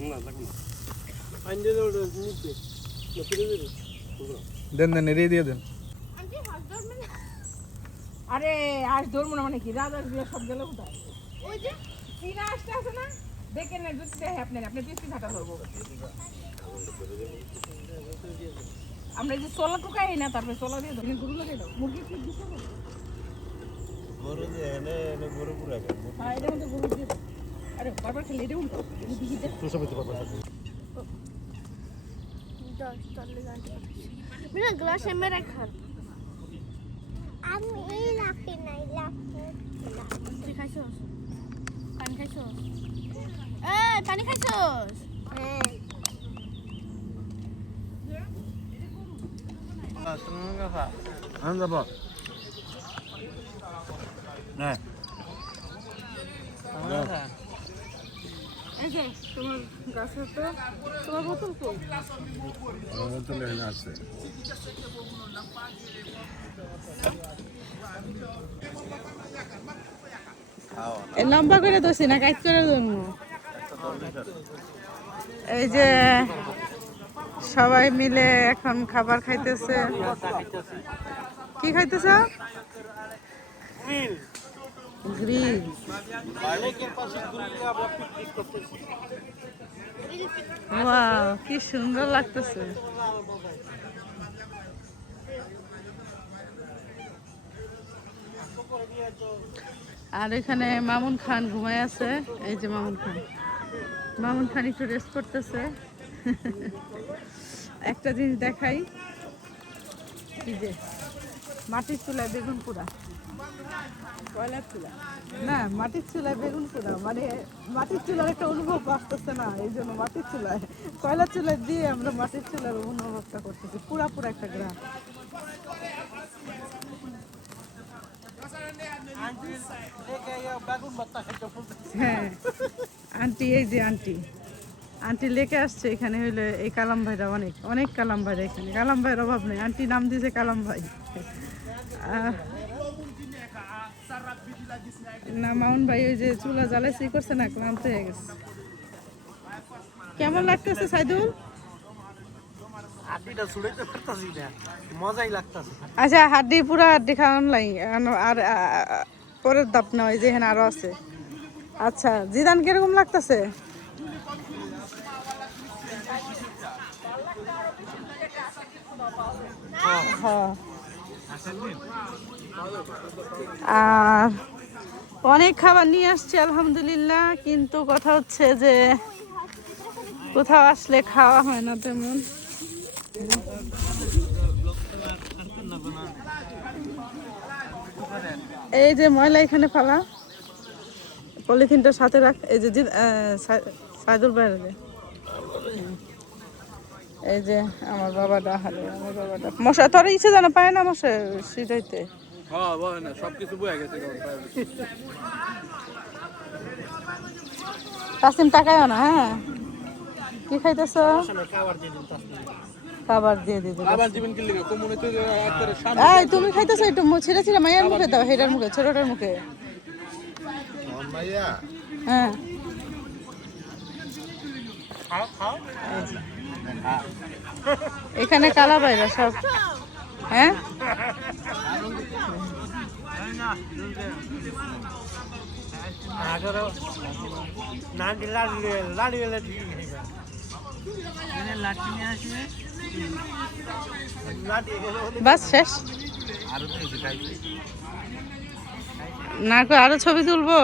না লাগবে না দেন। দেন এড়িয়ে দিয়ে দেন আরে আজ ধরবো না মানে কি? রাজা গুলো সব গেলে কোথায়? ওই যে চীনা আসতে আছে না? দেখেন না যদি দেখে আপনার আপনি পিস্তি ঘাটা ধরবো। আমরা যে সোলা টুকাই না তারপরে সোলা দিয়ে ধরি গরু লাগিয়ে দাও। মুরগি কি দিতে হবে। হ্যাঁ এটা মধ্যে গরু দিয়ে দাও আরে বারবার খেলে এটা উল্টো। দশ মিনা গ্লাসে মেরে খান আমি লাফি নাই লাফি। তুই খাইছস? পানি খাইছস? এ পানি খাইছস? হ্যাঁ। আন যাব। না এই যে তোমার গাছে তো তোমার বোতল কই? আছে। লম্বা করে দোষি না কাজ করে জন্য এই যে সবাই মিলে এখন খাবার খাইতেছে। কি খাইতেছ? কি সুন্দর লাগতেছে। আর এখানে মামুন খান ঘুমায় আছে। এই যে মামুন খান। মামুন খান একটু রেস্ট করতেছে। একটা জিনিস দেখাই। এই যে মাটির চুলায় বেগুন পোড়া। কয়লার চুলা? না মাটির চুলায় বেগুন পোড়া মানে মাটির চুলার একটা অনুভব আসতেছে না এই জন্য মাটির চুলায় কয়লার চুলায় দিয়ে আমরা মাটির চুলার অনুভবটা করতেছি পুরা পুরা একটা গ্রাম। হ্যাঁ আন্টি এই যে আন্টি। আন্টি লেকে আসছে এখানে হইলে এই কালাম ভাইরা অনেক অনেক কালাম ভাইরা এখানে। কালাম ভাইয়ের অভাব নেই আন্টি নাম দিয়েছে কালাম ভাই। না মাউন ভাই ওই যে চুলা জ্বালাইছি করছে না ক্লান্ত হয়ে গেছে। কেমন লাগতেছে সাইদুল? আচ্ছা হাড্ডি পুরা হাড্ডি খাওয়ান লাই আর- আর পরের দাপ না ওই যে এখানে আরও আছে। আচ্ছা জিদান কীরকম লাগতেছে? হ্যাঁ। আর অনেক খাবার নিয়ে আসছি, আলহামদুলিল্লাহ, কিন্তু কথা হচ্ছে যে কোথাও আসলে খাওয়া হয় না তেমন এই যে ময়লা এখানে ফালা, পলিথিনটা সাথে রাখ, এই যে সাইদুল বাইরে। এই যে আমার বাবাটা হারে আমার বাবাটা। মশা তোর ইচ্ছে জানা পায় না মশা শীতাইতে তাসিম টাকায় না হ্যাঁ? কি খাইতেছ? খাবার দিয়ে খাবার দিবে কি কমুনে তো একবারে সামনে এই তুমি খাইতেছ একটু মু- ছিঁড়ে ছিঁড়ে মায়ের মুখে দাও হেডার মুখে ছোটটার মুখে। হ্যাঁ। খাও খাও। এখানে কালা বাইরা সব। হ্যাঁ? বাস শেষ। না আরও ছবি তুলবো?